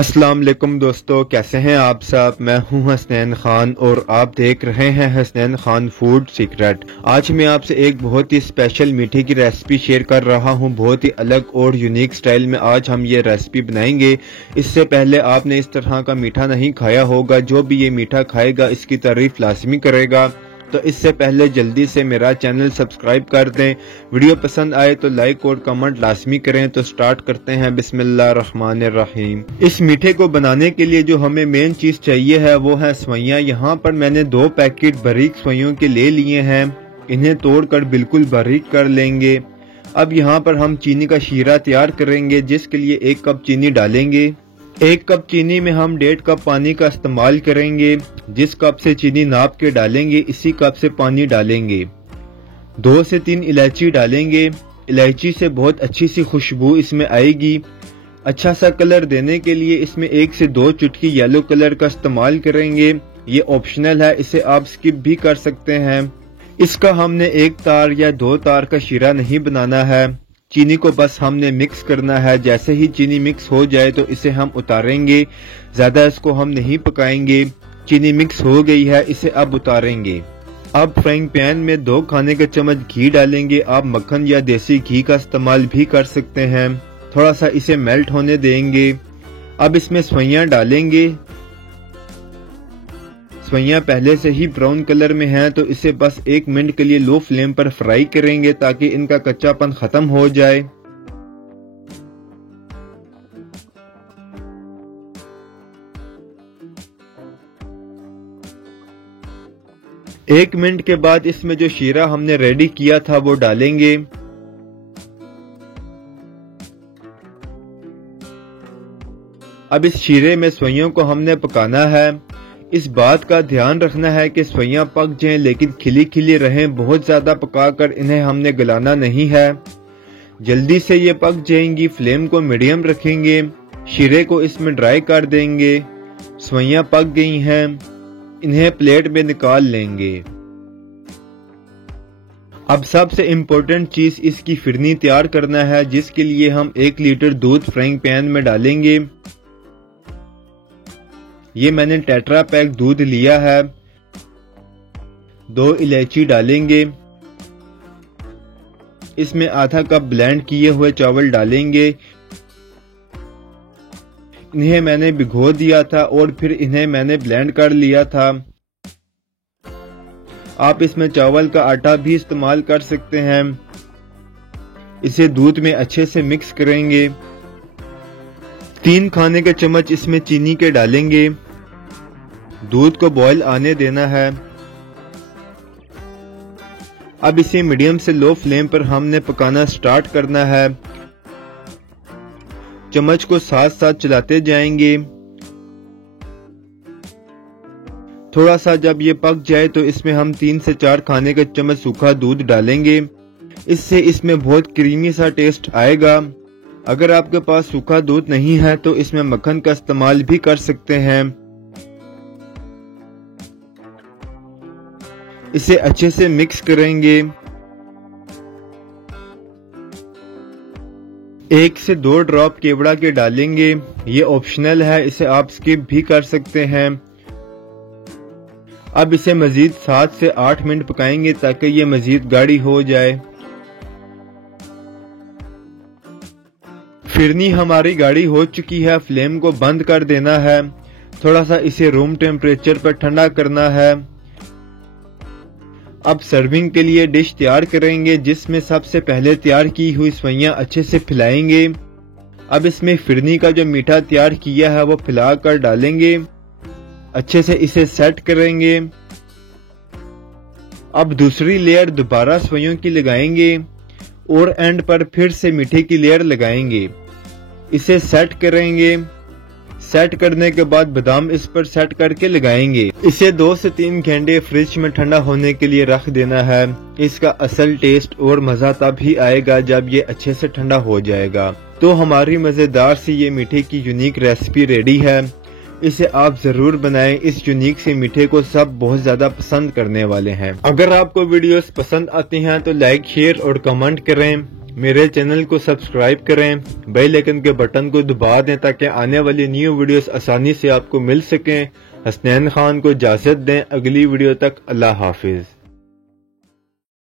अस्सलाम वालेकुम दोस्तों, कैसे हैं आप सब। मैं हूं हसनैन खान और आप देख रहे हैं हसनैन खान फूड सीक्रेट। आज मैं आपसे एक बहुत ही स्पेशल मीठे की रेसिपी शेयर कर रहा हूं। बहुत ही अलग और यूनिक स्टाइल में आज हम ये रेसिपी बनाएंगे। इससे पहले आपने इस तरह का मीठा नहीं खाया होगा। जो भी ये मीठा खाएगा इसकी तारीफ लाजमी करेगा। तो इससे पहले जल्दी से मेरा चैनल सब्सक्राइब कर दें। वीडियो पसंद आए तो लाइक और कमेंट लाजमी करें। तो स्टार्ट करते हैं बिस्मिल्लाहिर्रहमानिर्रहीम। इस मीठे को बनाने के लिए जो हमें मेन चीज चाहिए है वो है सवैयाँ। यहाँ पर मैंने 2 पैकेट बारीक सवैयों के ले लिए हैं। इन्हें तोड़कर बिल्कुल बारीक कर लेंगे। अब यहाँ पर हम चीनी का शीरा तैयार करेंगे, जिसके लिए 1 कप चीनी डालेंगे। 1 कप चीनी में हम 1.5 कप पानी का इस्तेमाल करेंगे। जिस कप से चीनी नाप के डालेंगे इसी कप से पानी डालेंगे। 2 से 3 इलायची डालेंगे। इलायची से बहुत अच्छी सी खुशबू इसमें आएगी। अच्छा सा कलर देने के लिए इसमें 1 से 2 चुटकी येलो कलर का इस्तेमाल करेंगे। ये ऑप्शनल है, इसे आप स्किप भी कर सकते हैं। इसका हमने 1 तार या 2 तार का शीरा नहीं बनाना है। चीनी को बस हमने मिक्स करना है। जैसे ही चीनी मिक्स हो जाए तो इसे हम उतारेंगे। ज्यादा इसको हम नहीं पकाएंगे। चीनी मिक्स हो गई है, इसे अब उतारेंगे। अब फ्राइंग पैन में 2 खाने के चम्मच घी डालेंगे। आप मक्खन या देसी घी का इस्तेमाल भी कर सकते हैं। थोड़ा सा इसे मेल्ट होने देंगे। अब इसमें सवैयाँ डालेंगे। सवैयाँ पहले से ही ब्राउन कलर में हैं, तो इसे बस 1 मिनट के लिए लो फ्लेम पर फ्राई करेंगे ताकि इनका कच्चापन खत्म हो जाए। एक मिनट के बाद इसमें जो शीरा हमने रेडी किया था वो डालेंगे। अब इस शीरे में सवैयों को हमने पकाना है। इस बात का ध्यान रखना है कि सवैयाँ पक जाएं, लेकिन खिली खिली रहें। बहुत ज्यादा पकाकर इन्हें हमने गलाना नहीं है। जल्दी से ये पक जाएंगी। फ्लेम को मीडियम रखेंगे। शीरे को इसमें ड्राई कर देंगे। सवैयाँ पक गई हैं, इन्हें प्लेट में निकाल लेंगे। अब सबसे इम्पोर्टेंट चीज इसकी फिरनी तैयार करना है, जिसके लिए हम 1 लीटर दूध फ्राइंग पैन में डालेंगे। ये मैंने टेट्रा पैक दूध लिया है। 2 इलायची डालेंगे। इसमें आधा कप ब्लेंड किए हुए चावल डालेंगे। इन्हें मैंने भिगो दिया था और फिर इन्हें मैंने ब्लेंड कर लिया था। आप इसमें चावल का आटा भी इस्तेमाल कर सकते हैं। इसे दूध में अच्छे से मिक्स करेंगे। 3 खाने के चम्मच इसमें चीनी के डालेंगे। दूध को बॉयल आने देना है। अब इसे मीडियम से लो फ्लेम पर हमने पकाना स्टार्ट करना है। चम्मच को साथ साथ चलाते जाएंगे। थोड़ा सा जब ये पक जाए तो इसमें हम 3 से 4 खाने के चम्मच सूखा दूध डालेंगे। इससे इसमें बहुत क्रीमी सा टेस्ट आएगा। अगर आपके पास सूखा दूध नहीं है तो इसमें मक्खन का इस्तेमाल भी कर सकते हैं। इसे अच्छे से मिक्स करेंगे। 1 से 2 ड्रॉप केवड़ा के डालेंगे। ये ऑप्शनल है, इसे आप स्किप भी कर सकते हैं। अब इसे मजीद 7 से 8 मिनट पकाएंगे ताकि ये मजीद गाढ़ी हो जाए। फिरनी हमारी गाढ़ी हो चुकी है। फ्लेम को बंद कर देना है। थोड़ा सा इसे रूम टेम्परेचर पर ठंडा करना है। अब सर्विंग के लिए डिश तैयार करेंगे, जिसमें सबसे पहले तैयार की हुई सवैयाँ अच्छे से फैलाएंगे। अब इसमें फिरनी का जो मीठा तैयार किया है वो फैला कर डालेंगे। अच्छे से इसे सेट करेंगे। अब दूसरी लेयर दोबारा सवैयों की लगाएंगे और एंड पर फिर से मीठे की लेयर लगाएंगे। इसे सेट करेंगे। सेट करने के बाद बादाम इस पर सेट करके लगाएंगे। इसे 2 से 3 घंटे फ्रिज में ठंडा होने के लिए रख देना है। इसका असल टेस्ट और मजा तब ही आएगा जब ये अच्छे से ठंडा हो जाएगा। तो हमारी मजेदार सी ये मीठे की यूनिक रेसिपी रेडी है। इसे आप जरूर बनाएं। इस यूनिक से मीठे को सब बहुत ज्यादा पसंद करने वाले हैं। अगर आपको वीडियोस पसंद आती हैं तो लाइक, शेयर और कमेंट करें। मेरे चैनल को सब्सक्राइब करें, बेल आइकन के बटन को दबा दें ताकि आने वाली न्यू वीडियोस आसानी से आपको मिल सकें। हसनैन खान को इजाजत दें, अगली वीडियो तक अल्लाह हाफिज।